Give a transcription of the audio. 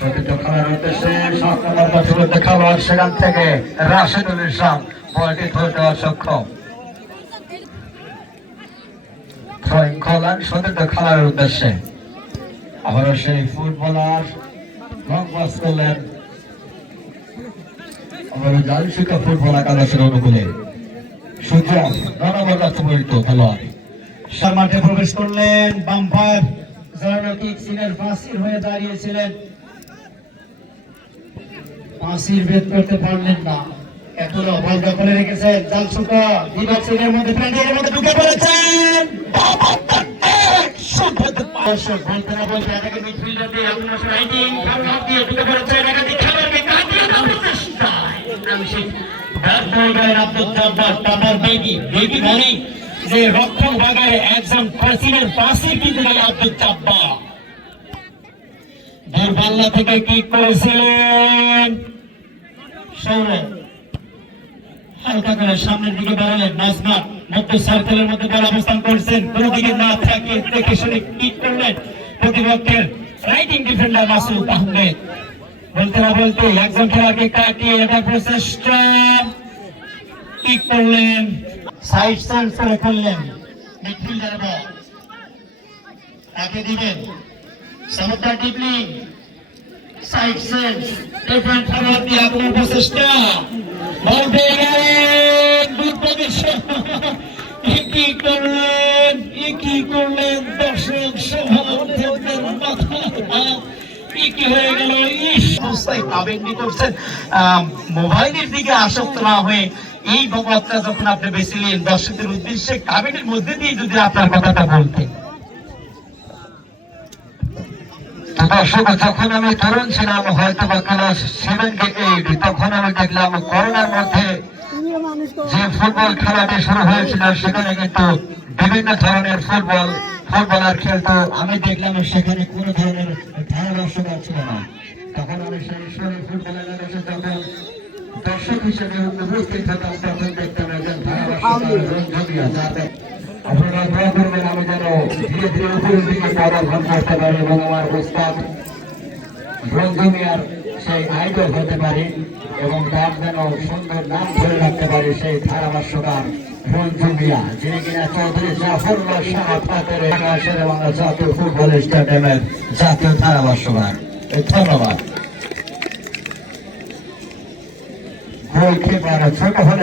সতীর্থ খেলার উদ্দেশ্যে 7 নম্বর দর্শক খেলোয়াড় সেখান থেকে রাশেদুল ইসলাম বলটি ধরতে সক্ষম। থ্রোয়িং খেলার সতীর্থ খেলার উদ্দেশ্যে আবারও সেই ফুটবলার লং পাস করলেন, আবারও জালশিকা ফুটবল একাদশের অনুকূলে সুযোগ 9 নম্বর রাষ্ট্রপরিচিত খেলোয়াড় মাঠে প্রবেশ করলেন। বাম্পার জয়নকিক সিনের ফাঁসির হয়ে দাঁড়িয়েছিলেন, ফাঁসির ভেদ করতে পারলেন না। এখনো বল দখলে রেখেছেন জালসুকা, দিবাক সিনের মধ্যে প্যান্ডেলের মধ্যে ঢুকে পড়েছেন। বলতে না বলতে এটাকে মিডফিল্ডার দিয়ে আপনার রাইডিং কারণ দিয়ে ঢুকে পড়েছেন। একাধিক খেলোয়াড়কে কাটিয়ে দেওয়ার চেষ্টায় ব্যর্থ হয়ে গেলেন আব্দুল জব্বার। তারপর বেবি মনি যে রক্ষণ ভাগায় একজন প্রেসিডেন্ট পাশে কিন্তু আব্দুল জব্বার দূরপাল্লা থেকে কিক করেছিলেন। সৌরভ হালকা করে সামনের দিকে বাড়ালেন। নাজমাত মধ্য সার্কেলের মধ্যে বল অবস্থান করছেন, কোনো দিকে না থাকে দেখে শুনে কিক করলেন প্রতিপক্ষের রাইটিং ডিফেন্ডার মাসুদ আহমেদ। বলতে না বলতে একজন খেলোয়াড়কে কাটিয়ে এটা প্রচেষ্টা কিক করলেন, সাইড সেন্স করে খেললেন। মিডফিল্ডার বল তাকে দিবেন, সমুদ্র ডিপলিং সাইড সেন্স ডিফেন্ড খেলোয়াড় দিয়ে আপনার প্রচেষ্টা বল পেয়ে গেলেন। কি করলেন দর্শক সভাপতিদের মাথা কি হয়ে গেল। কাবেন্ডি করছেন, মোবাইলের দিকে আসক্ত না হয়ে এই বক্তব্যটা যখন আপনি বেছিলেন দর্শকদের উদ্দেশ্যে কাবেন্ডির মধ্যে দিয়ে যদি আপনার কথাটা বলতেন। দর্শক, যখন আমি তরুণ ছিলাম হয়তো বা ক্লাস 7 থেকে 8, তখন আমি দেখলাম করোনার মধ্যে যে ফুটবল খেলাটি শুরু হয়েছিল সেখানে কিন্তু বিভিন্ন ধরনের ফুটবলার খেলতো। আমি দেখলাম সেখানে কোন ধরনের ধারাদর্শক ছিল না। তখন আমি সেই ফুটবলের যখন দর্শক হিসেবে উপস্থিত হতাম তখন দেখতাম একজন ধারাদর্শক। আপনারা দোয়া করবেন আমি যেন ধীরে ধীরে উপরের দিকে পদার্পণ করতে পারি এবং আমার উস্তাদ রঞ্জমিয়ার সেই আইডল হতে পারি এবং তার যেন সুন্দর নাম ধরে রাখতে পারি সেই ধারাভাষ্যকার রঞ্জমিয়া, যিনি কিনা চৌধুরী জাফরুল্লাহ শাহ ফাতের বাংলা জাতীয় ফুটবল স্টেডিয়ামের জাতীয় ধারাভাষ্যকার। ধন্যবাদ। গোলকিপার ছোট হলে